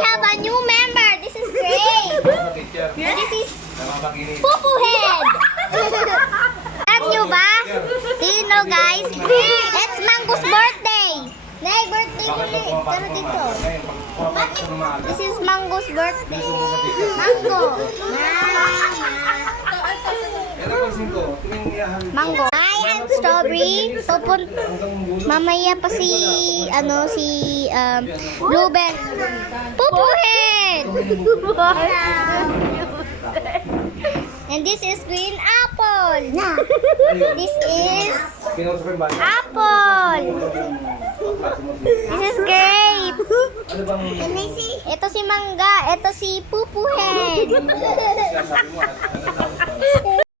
have a new member. This is Gray. And this is Pupu Head. Alam nyo ba? Tino guys, it's Mango's birthday. Nay, birthday ni. Pero dito. This is Mango's birthday. Mango. Mango. Hi, I'm Strawberry. Mamaya pa si Blueberry. Pupu Head. And this is Green Apple. This is Apple. This is Grape. Ito si Mangga. Ito si Pupu Head.